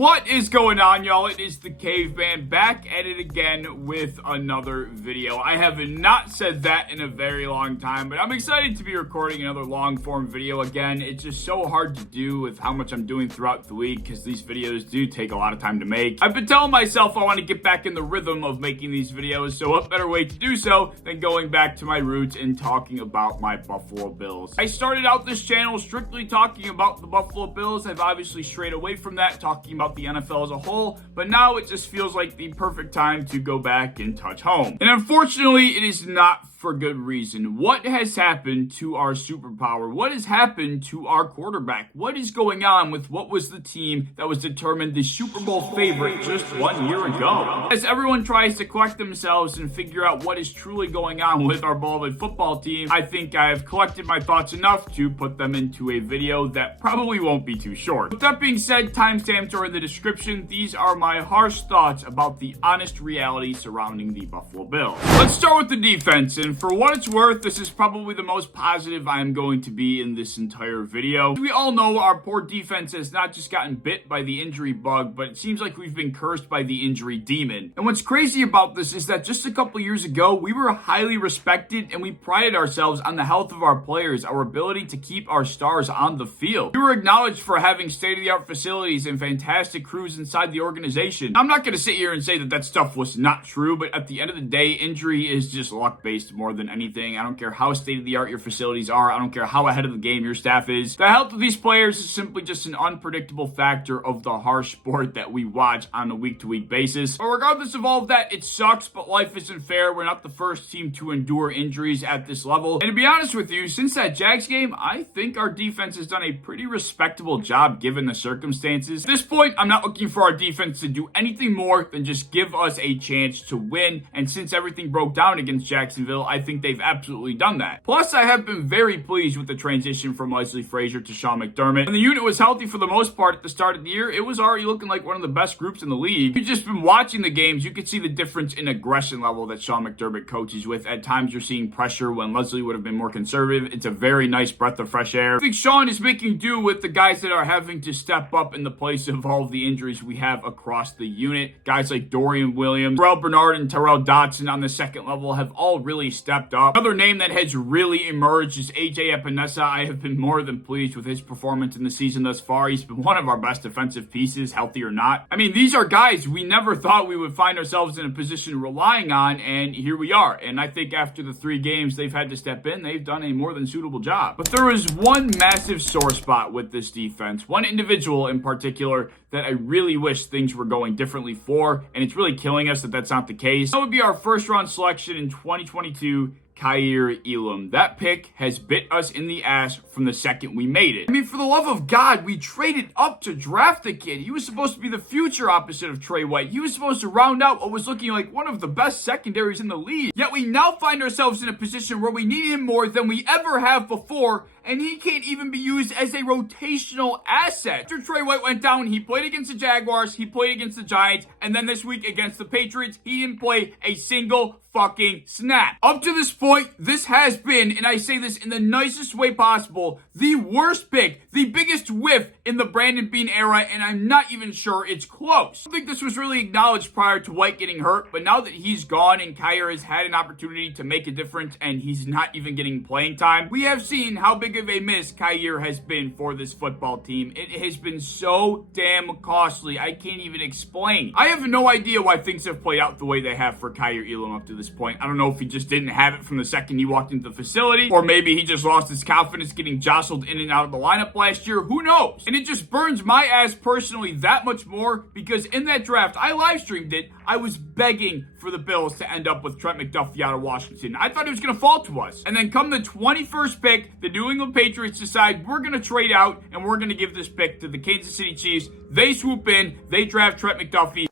What is going on, y'all? It is the Caveman back at it again with another video. I have not said that in a very long time, but I'm excited to be recording another long-form video again. It's just so hard to do with how much I'm doing throughout the week because these videos do take a lot of time to make. I've been telling myself I want to get back in the rhythm of making these videos, so what better way to do so than going back to my roots and talking about my Buffalo Bills. I started out this channel strictly talking about the Buffalo Bills. I've obviously strayed away from that, talking about the NFL as a whole, but now it just feels like the perfect time to go back and touch home. And unfortunately, it is not for good reason. What has happened to our superpower? What has happened to our quarterback? What is going on with what was the team that was determined the Super Bowl favorite just 1 year ago? As everyone tries to collect themselves and figure out what is truly going on with our beloved football team, I think I've collected my thoughts enough to put them into a video that probably won't be too short. With that being said, timestamps are in the description. These are my harsh thoughts about the honest reality surrounding the Buffalo Bills. Let's start with the defense, and for what it's worth, this is probably the most positive I'm going to be in this entire video. We all know our poor defense has not just gotten bit by the injury bug, but it seems like we've been cursed by the injury demon. And what's crazy about this is that just a couple years ago, we were highly respected and we prided ourselves on the health of our players, our ability to keep our stars on the field. We were acknowledged for having state-of-the-art facilities and fantastic crews inside the organization. I'm not going to sit here and say that that stuff was not true, but at the end of the day, injury is just luck-based more than anything. I don't care how state-of-the-art your facilities are. I don't care how ahead of the game your staff is. The health of these players is simply just an unpredictable factor of the harsh sport that we watch on a week-to-week basis. But regardless of all of that, it sucks, but life isn't fair. We're not the first team to endure injuries at this level. And to be honest with you, since that Jags game, I think our defense has done a pretty respectable job given the circumstances. At this point, I'm not looking for our defense to do anything more than just give us a chance to win. And since everything broke down against Jacksonville, I think they've absolutely done that. Plus, I have been very pleased with the transition from Leslie Frazier to Sean McDermott. When the unit was healthy for the most part at the start of the year, it was already looking like one of the best groups in the league. If you've just been watching the games, you could see the difference in aggression level that Sean McDermott coaches with. At times, you're seeing pressure when Leslie would have been more conservative. It's a very nice breath of fresh air. I think Sean is making do with the guys that are having to step up in the place of all of the injuries we have across the unit. Guys like Dorian Williams, Terrell Bernard, and Terrell Dotson on the second level have all really stepped up. Another name that has really emerged is AJ Epinesa. I have been more than pleased with his performance in the season thus far. He's been one of our best defensive pieces, healthy or not. I mean, these are guys we never thought we would find ourselves in a position relying on, and here we are. And I think after the 3 games they've had to step in, they've done a more than suitable job. But there is one massive sore spot with this defense, one individual in particular that I really wish things were going differently for, and it's really killing us that that's not the case. That would be our first-round selection in 2022, Kaiir Elam. That pick has bit us in the ass from the second we made it. I mean, for the love of God, we traded up to draft the kid. He was supposed to be the future opposite of Trey White. He was supposed to round out what was looking like one of the best secondaries in the league. Yet we now find ourselves in a position where we need him more than we ever have before, and he can't even be used as a rotational asset. After Trey White went down, he played against the Jaguars, he played against the Giants, and then this week against the Patriots, he didn't play a single fucking snap. Up to this point, this has been, and I say this in the nicest way possible, the worst pick, the biggest whiff in the Brandon Beane era, and I'm not even sure it's close. I don't think this was really acknowledged prior to White getting hurt, but now that he's gone and Kaiir has had an opportunity to make a difference and he's not even getting playing time, we have seen how big of a miss Kaiir has been for this football team. It has been so damn costly, I can't even explain. I have no idea why things have played out the way they have for Kaiir Elam up to this point. I don't know if he just didn't have it from the second he walked into the facility, or maybe he just lost his confidence getting jostled in and out of the lineup last year. Who knows? And it just burns my ass personally that much more because in that draft, I live streamed it. I was begging for the Bills to end up with Trent McDuffie out of Washington. I thought it was going to fall to us. And then come the 21st pick, the New England Patriots decide we're going to trade out and we're going to give this pick to the Kansas City Chiefs. They swoop in, they draft Trent McDuffie.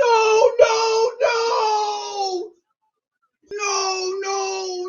No, no, no! No,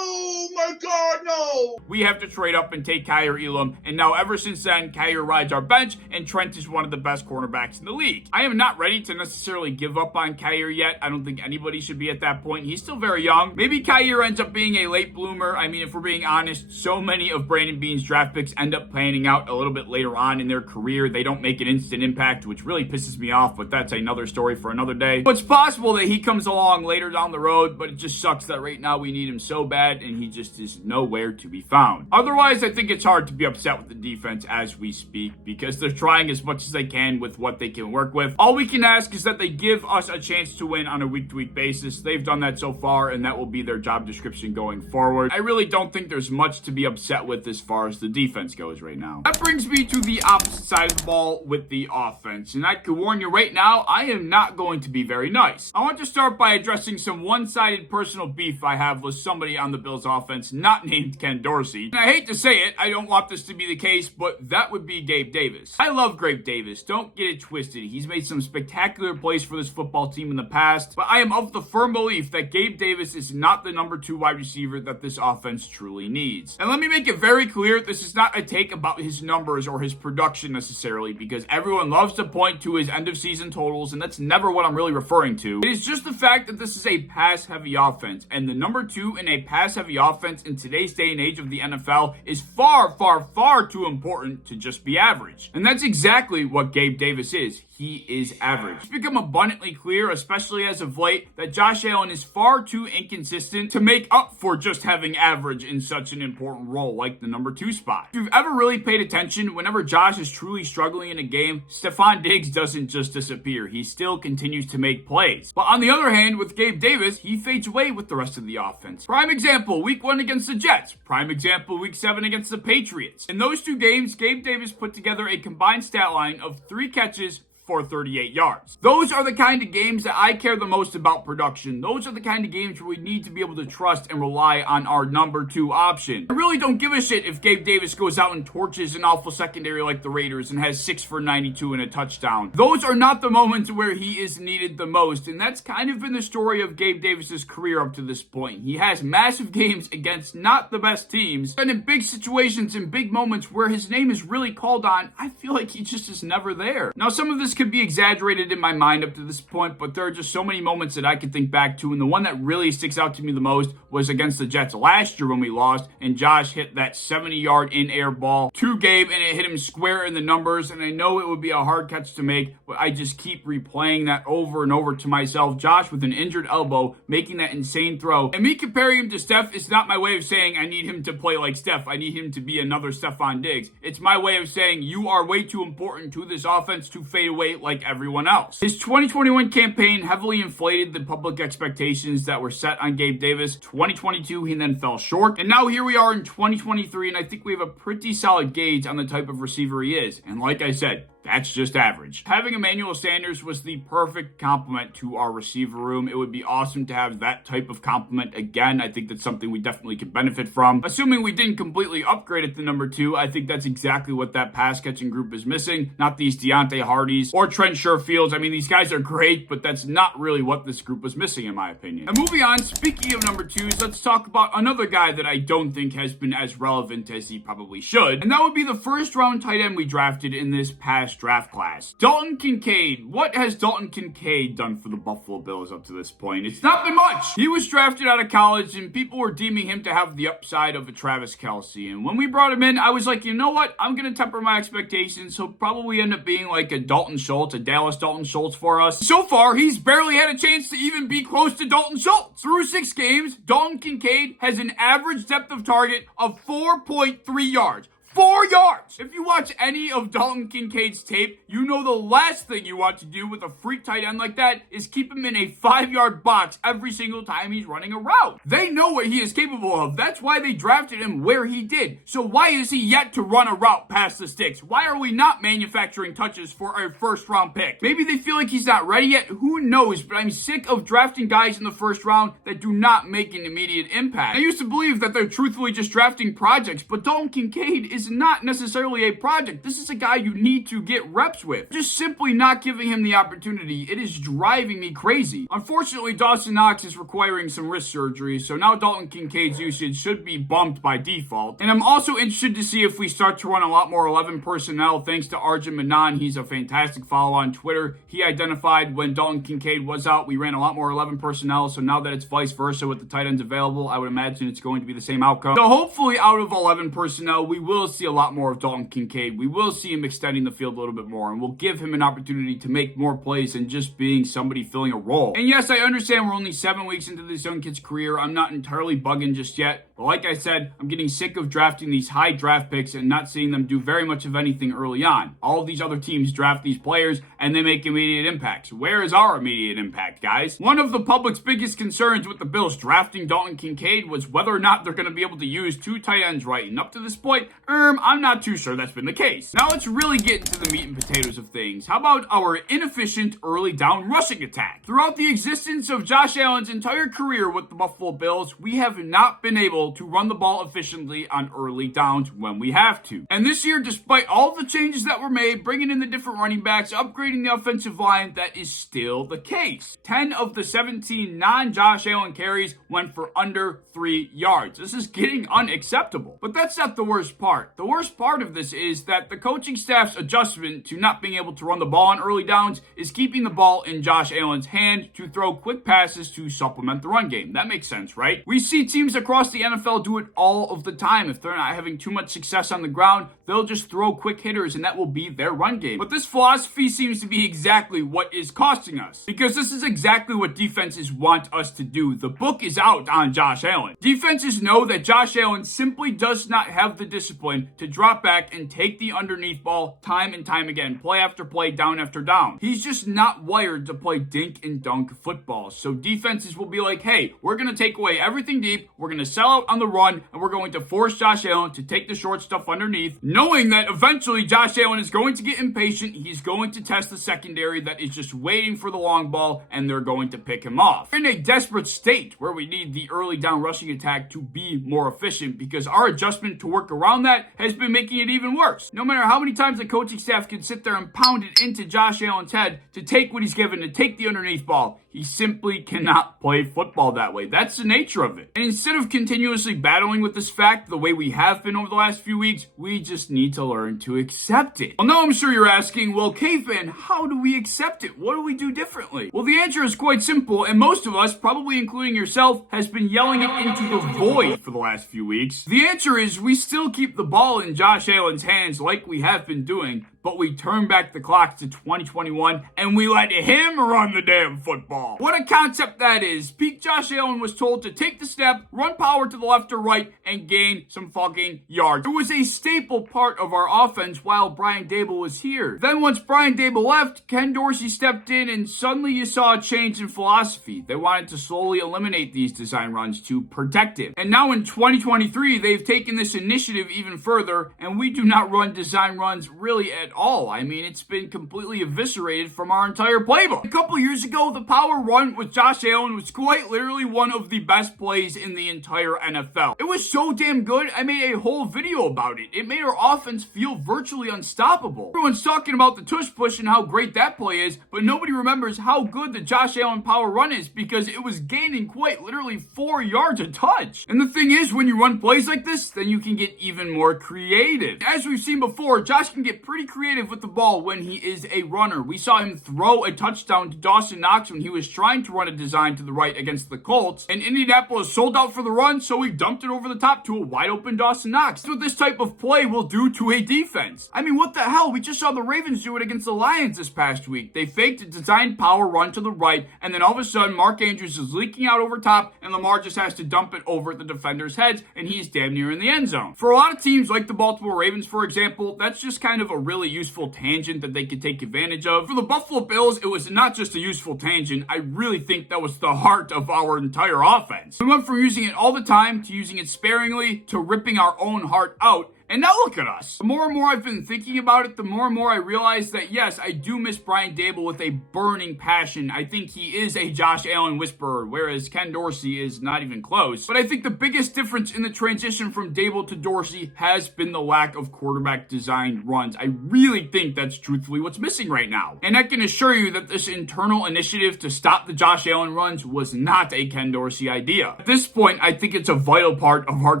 my God, no. We have to trade up and take Kaiir Elam, and now ever since then, Kaiir rides our bench, and Trent is one of the best cornerbacks in the league. I am not ready to necessarily give up on Kaiir yet. I don't think anybody should be at that point. He's still very young. Maybe Kaiir ends up being a late bloomer. I mean, if we're being honest, so many of Brandon Beane's draft picks end up panning out a little bit later on in their career. They don't make an instant impact, which really pisses me off, but that's another story for another day. But it's possible that he comes along later down the road, but it just sucks that right now we need him so bad, and he just is nowhere to be found. Otherwise, I think it's hard to be upset with the defense as we speak, because they're trying as much as they can with what they can work with. All we can ask is that they give us a chance to win on a week-to-week basis. They've done that so far, and that will be their job description going forward. I really don't think there's much to be upset with as far as the defense goes right now. That brings me to the opposite side of the ball with the offense, and I can warn you right now, I am not going to be very nice. I want to start by addressing some one-sided personal beef I have with somebody on the Bills offense not named Ken Dorsey. And I hate to say it, I don't want this to be the case, but that would be Gabe Davis. I love Gabe Davis, don't get it twisted. He's made some spectacular plays for this football team in the past, but I am of the firm belief that Gabe Davis is not the number 2 wide receiver that this offense truly needs. And let me make it very clear, this is not a take about his numbers or his production necessarily, because everyone loves to point to his end of season totals, and that's never what I'm really referring to. It is just the fact that this is a pass-heavy offense, and the number 2 in a pass-heavy offense in today's day and age of the NFL is far, far, far too important to just be average. And that's exactly what Gabe Davis is. He is average. It's become abundantly clear, especially as of late, that Josh Allen is far too inconsistent to make up for just having average in such an important role like the number 2 spot. If you've ever really paid attention, whenever Josh is truly struggling in a game, Stefon Diggs doesn't just disappear. He still continues to make plays. But on the other hand, with Gabe Davis, he fades away with the rest of the offense. Prime example, week 1 against the Jets. Prime example, week 7 against the Patriots. In those 2 games, Gabe Davis put together a combined stat line of 3 catches for 38 yards. Those are the kind of games that I care the most about production. Those are the kind of games where we need to be able to trust and rely on our number 2 option. I really don't give a shit if Gabe Davis goes out and torches an awful secondary like the Raiders and has 6 for 92 and a touchdown. Those are not the moments where he is needed the most, and that's kind of been the story of Gabe Davis's career up to this point. He has massive games against not the best teams, and in big situations and big moments where his name is really called on, I feel like he just is never there. Now, some of this could be exaggerated in my mind up to this point, but there are just so many moments that I could think back to, and the one that really sticks out to me the most was against the Jets last year when we lost, and Josh hit that 70-yard in-air ball to Gabe, and it hit him square in the numbers, and I know it would be a hard catch to make, but I just keep replaying that over and over to myself. Josh with an injured elbow making that insane throw, and me comparing him to Steph is not my way of saying I need him to play like Steph. I need him to be another Stefon Diggs. It's my way of saying you are way too important to this offense to fade away like everyone else. His 2021 campaign heavily inflated the public expectations that were set on Gabe Davis. 2022, he then fell short, and now here we are in 2023, and I think we have a pretty solid gauge on the type of receiver he is. And like I said, that's just average. Having Emmanuel Sanders was the perfect complement to our receiver room. It would be awesome to have that type of complement again. I think that's something we definitely could benefit from. Assuming we didn't completely upgrade at the number 2, I think that's exactly what that pass catching group is missing. Not these Deontay Hardys or Trent Sherfields. I mean, these guys are great, but that's not really what this group was missing in my opinion. And moving on, speaking of number 2s, let's talk about another guy that I don't think has been as relevant as he probably should. And that would be the first round tight end we drafted in this past draft class. Dalton Kincaid. What has Dalton Kincaid done for the Buffalo Bills up to this point? It's not been much. He was drafted out of college, and people were deeming him to have the upside of a Travis Kelce. And when we brought him in, I was like, you know what? I'm going to temper my expectations. He'll probably end up being like a Dalton Schultz, a Dallas Dalton Schultz for us. So far, he's barely had a chance to even be close to Dalton Schultz. Through 6 games, Dalton Kincaid has an average depth of target of 4.3 yards. 4 yards! If you watch any of Dalton Kincaid's tape, you know the last thing you want to do with a freak tight end like that is keep him in a 5-yard box every single time he's running a route. They know what he is capable of. That's why they drafted him where he did. So why is he yet to run a route past the sticks? Why are we not manufacturing touches for a first-round pick? Maybe they feel like he's not ready yet. Who knows? But I'm sick of drafting guys in the first round that do not make an immediate impact. I used to believe that they're truthfully just drafting projects, but Dalton Kincaid is is not necessarily a project. This is a guy you need to get reps with. Just simply not giving him the opportunity, it is driving me crazy. Unfortunately, Dawson Knox is requiring some wrist surgery, so now Dalton Kincaid's usage should be bumped by default. And I'm also interested to see if we start to run a lot more 11 personnel thanks to Arjun Manan. He's a fantastic follow on Twitter. He identified when Dalton Kincaid was out, we ran a lot more 11 personnel, so now that it's vice versa with the tight ends available, I would imagine it's going to be the same outcome. So hopefully out of 11 personnel, we will see a lot more of Dalton Kincaid. We will see him extending the field a little bit more, and we'll give him an opportunity to make more plays than just being somebody filling a role. And yes, I understand we're only 7 weeks into this young kid's career. I'm not entirely bugging just yet. But like I said, I'm getting sick of drafting these high draft picks and not seeing them do very much of anything early on. All of these other teams draft these players and they make immediate impacts. Where is our immediate impact, guys? One of the public's biggest concerns with the Bills drafting Dalton Kincaid was whether or not they're going to be able to use two tight ends right. And up to this point, I'm not too sure that's been the case. Now let's really get into the meat and potatoes of things. How about our inefficient early down rushing attack? Throughout the existence of Josh Allen's entire career with the Buffalo Bills, we have not been able to run the ball efficiently on early downs when we have to. And this year, despite all the changes that were made, bringing in the different running backs, upgrading the offensive line, that is still the case. 10 of the 17 non-Josh Allen carries went for under 3 yards. This is getting unacceptable. But that's not the worst part. The worst part of this is that the coaching staff's adjustment to not being able to run the ball on early downs is keeping the ball in Josh Allen's hand to throw quick passes to supplement the run game. That makes sense, right? We see teams across the NFL do it all of the time. If they're not having too much success on the ground, they'll just throw quick hitters and that will be their run game. But this philosophy seems to be exactly what is costing us, because this is exactly what defenses want us to do. The book is out on Josh Allen. Defenses know that Josh Allen simply does not have the discipline to drop back and take the underneath ball time and time again, play after play, down after down. He's just not wired to play dink and dunk football. So defenses will be like, hey, we're going to take away everything deep, we're going to sell out on the run, and we're going to force Josh Allen to take the short stuff underneath, knowing that eventually Josh Allen is going to get impatient. He's going to test the secondary that is just waiting for the long ball, and they're going to pick him off. We're in a desperate state where we need the early down rushing attack to be more efficient, because our adjustment to work around that has been making it even worse. No matter how many times the coaching staff can sit there and pound it into Josh Allen's head to take what he's given, to take the underneath ball, he simply cannot play football that way. That's the nature of it. And instead of continuously battling with this fact the way we have been over the last few weeks, we just need to learn to accept it. Well, now I'm sure you're asking, well, Caveman, how do we accept it? What do we do differently? Well, the answer is quite simple, and most of us, probably including yourself, has been yelling it into the void for the last few weeks. The answer is we still keep the ball in Josh Allen's hands like we have been doing, but we turn back the clock to 2021 and we let him run the damn football. What a concept that is. Peak Josh Allen was told to take the step, run power to the left or right, and gain some fucking yards. It was a staple part of our offense while Brian Daboll was here. Then once Brian Daboll left, Ken Dorsey stepped in, and suddenly you saw a change in philosophy. They wanted to slowly eliminate these design runs to protect him. And now in 2023, they've taken this initiative even further, and we do not run design runs really at all. I mean, it's been completely eviscerated from our entire playbook. A couple years ago, the power run with Josh Allen was quite literally one of the best plays in the entire NFL. It was so damn good, I made a whole video about it. It made our offense feel virtually unstoppable. Everyone's talking about the tush push and how great that play is, but nobody remembers how good the Josh Allen power run is, because it was gaining quite literally 4 yards a touch. And the thing is, when you run plays like this, then you can get even more creative. As we've seen before, Josh can get pretty creative with the ball when he is a runner. We saw him throw a touchdown to Dawson Knox when he was trying to run a design to the right against the Colts, and Indianapolis sold out for the run, so he dumped it over the top to a wide open Dawson Knox. That's what this type of play will do to a defense. I mean, what the hell? We just saw the Ravens do it against the Lions this past week. They faked a designed power run to the right, and then all of a sudden Mark Andrews is leaking out over top, and Lamar just has to dump it over the defender's heads, and he's damn near in the end zone. For a lot of teams like the Baltimore Ravens, for example, that's just kind of a really useful tangent that they could take advantage of. For the Buffalo Bills, it was not just a useful tangent. I really think that was the heart of our entire offense. We went from using it all the time to using it sparingly to ripping our own heart out, And now look at us. The more and more I've been thinking about it, the more and more I realize that yes, I do miss Brian Daboll with a burning passion. I think he is a Josh Allen whisperer, whereas Ken Dorsey is not even close. But I think the biggest difference in the transition from Daboll to Dorsey has been the lack of quarterback designed runs. I really think that's truthfully what's missing right now. And I can assure you that this internal initiative to stop the Josh Allen runs was not a Ken Dorsey idea. At this point, I think it's a vital part of our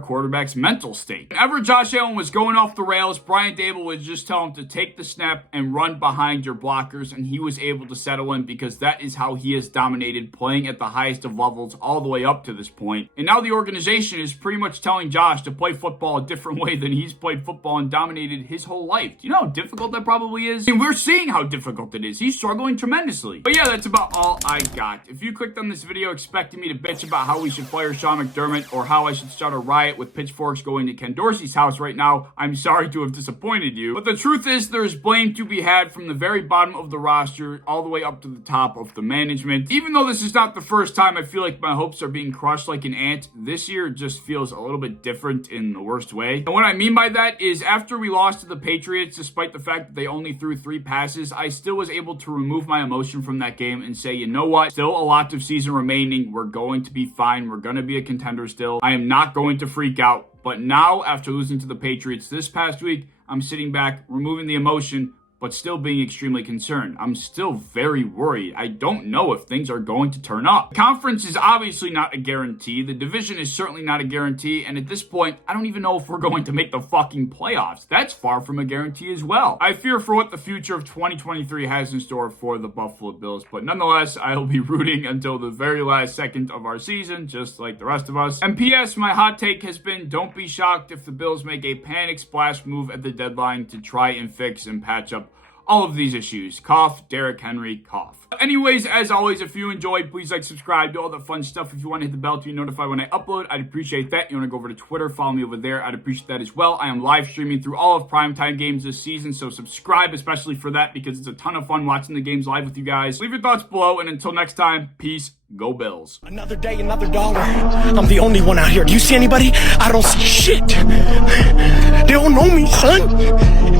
quarterback's mental state. Whenever Josh Allen was going off the rails, Brian Daboll would just tell him to take the snap and run behind your blockers, and he was able to settle in because that is how he has dominated, playing at the highest of levels all the way up to this point. And now the organization is pretty much telling Josh to play football a different way than he's played football and dominated his whole life. Do you know how difficult that probably is? And we're seeing how difficult it is. He's struggling tremendously. But yeah, that's about all I got. If you clicked on this video expecting me to bitch about how we should fire Sean McDermott or how I should start a riot with pitchforks going to Ken Dorsey's house right now, I'm sorry to have disappointed you. But the truth is, there's blame to be had from the very bottom of the roster all the way up to the top of the management. Even though this is not the first time I feel like my hopes are being crushed like an ant, this year just feels a little bit different in the worst way. And what I mean by that is after we lost to the Patriots, despite the fact that they only threw 3 passes, I still was able to remove my emotion from that game and say, you know what? Still a lot of season remaining. We're going to be fine. We're going to be a contender still. I am not going to freak out. But now, after losing to the Patriots this past week, I'm sitting back, removing the emotion, but still being extremely concerned. I'm still very worried. I don't know if things are going to turn up. The conference is obviously not a guarantee. The division is certainly not a guarantee. And at this point, I don't even know if we're going to make the fucking playoffs. That's far from a guarantee as well. I fear for what the future of 2023 has in store for the Buffalo Bills. But nonetheless, I will be rooting until the very last second of our season, just like the rest of us. And P.S., my hot take has been, don't be shocked if the Bills make a panic splash move at the deadline to try and fix and patch up all of these issues. Cough, Derrick Henry, cough. Anyways, as always, if you enjoyed, please like, subscribe, do all that fun stuff. If you want to hit the bell to be notified when I upload, I'd appreciate that. You want to go over to Twitter, follow me over there, I'd appreciate that as well. I am live streaming through all of primetime games this season, so subscribe especially for that because it's a ton of fun watching the games live with you guys. Leave your thoughts below, and until next time, peace. Go Bills. Another day, another dollar. I'm the only one out here. Do you see anybody? I don't see shit. They don't know me, son.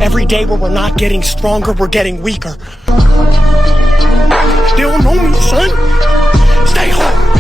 Every day when we're not getting stronger, we're getting weaker. They don't know me, son. Stay home.